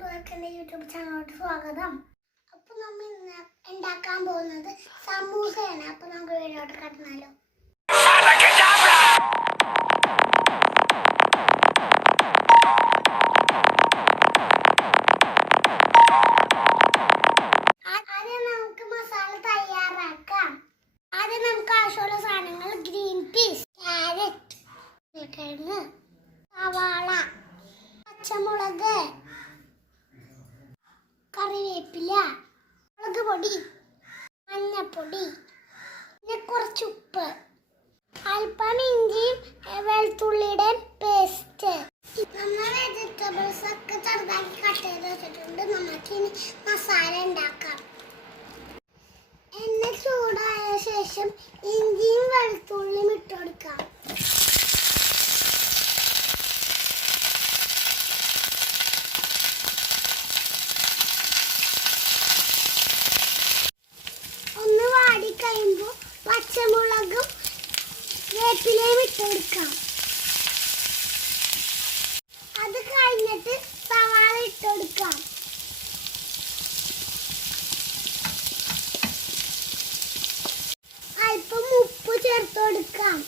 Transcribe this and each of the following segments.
കൂട്ടുകാർക്ക് എൻ്റെ യൂട്യൂബ് ചാനലിലോട്ട് സ്വാഗതം. അപ്പോൾ നമ്മൾ ഇന്ന് ഉണ്ടാക്കാൻ പോകുന്നത് സമൂസയാണ്. അപ്പോൾ നമുക്ക് വീഡിയോട്ട് കടന്നാലോ. ആദ്യം നമുക്ക് മസാല തയ്യാറാക്കാം. ആദ്യം നമുക്ക് ആവശ്യമുള്ള സാധനങ്ങൾ ഗ്രീൻ പീസ്, ക്യാരറ്റ്, കിഴങ്ങ്, സവാള, പച്ചമുളക്, കറിവേപ്പില, മുളക് പൊടി, മഞ്ഞപ്പൊടി, പിന്നെ കുറച്ച് ഉപ്പ്, അല്പം ഇഞ്ചിയും വെളുത്തുള്ളിയുടെ പേസ്റ്റ്. നമ്മൾ വെജിറ്റബിൾസ് ഒക്കെ ചെറുതാക്കി കട്ട് ചെയ്ത് വെച്ചിട്ടുണ്ട്. നമുക്ക് ഇനി മസാല ഉണ്ടാക്കാം. എണ്ണ ചൂടായ ശേഷം ഇഞ്ചിയും വെളുത്തുള്ളിയും ഇട്ട് കൊടുക്കാം. കഴിയുമ്പോൾ പച്ചമുളകും വേപ്പിലയും ഇട്ടെടുക്കാം. അത് കഴിഞ്ഞിട്ട് സവാള ഇട്ടെടുക്കാം. അല്പം ഉപ്പ് ചേർത്ത് കൊടുക്കാം.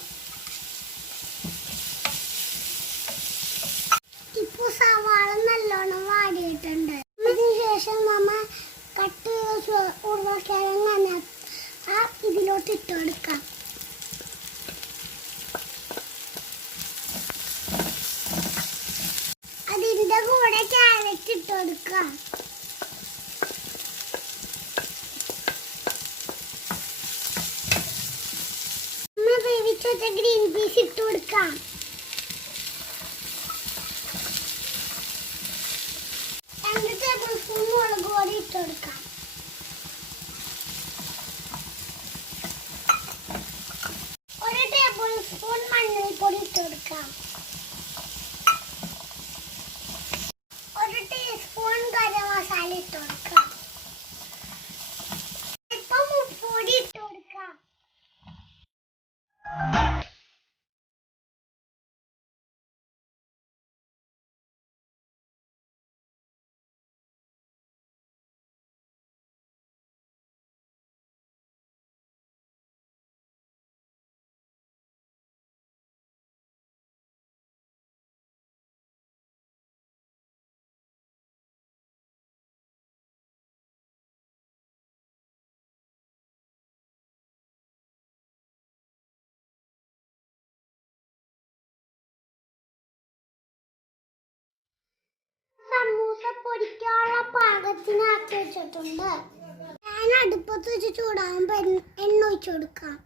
ഇപ്പോൾ സവാള നല്ലോണം വാടിയിട്ടുണ്ട്. അതിനുശേഷം നമ്മൾ കട്ട് ഉരുളക്കിഴങ്ങ് ഇതിലോട്ട് ഇട്ട് കൊടുക്കാം. അതിൻ്റെ കൂടെ ക്യാരറ്റ് ഇട്ട് കൊടുക്കാം. വേവിച്ച് വെച്ച ഗ്രീൻ പീസ് ഇട്ട് കൊടുക്കാം. രണ്ട് ടേബിൾ സ്പൂൺ മുളക് പൊടി ഇട്ട് കൊടുക്കാം. സ്പൂൺ മഞ്ഞൾപ്പൊടി ഇട്ട് കൊടുക്കാം. ഒരു ടീസ്പൂൺ ഗരം മസാല ഇട്ട് കൊടുക്കാം. ഇപ്പം ഉപ്പുപൊടി ഇട്ട് കൊടുക്കാം. സമൂസ പൊരിക്കാനുള്ള പാകത്തിനാക്കി വെച്ചിട്ടുണ്ട്. ഞാൻ അടുപ്പത്ത് വെച്ച് ചൂടാകുമ്പോൾ എണ്ണ ഒഴിച്ചു കൊടുക്കാം.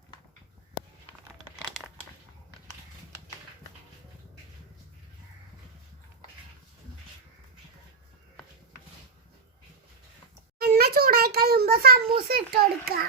എണ്ണ ചൂടായി കഴിയുമ്പോൾ സമൂസ ഇട്ട് കൊടുക്കാം.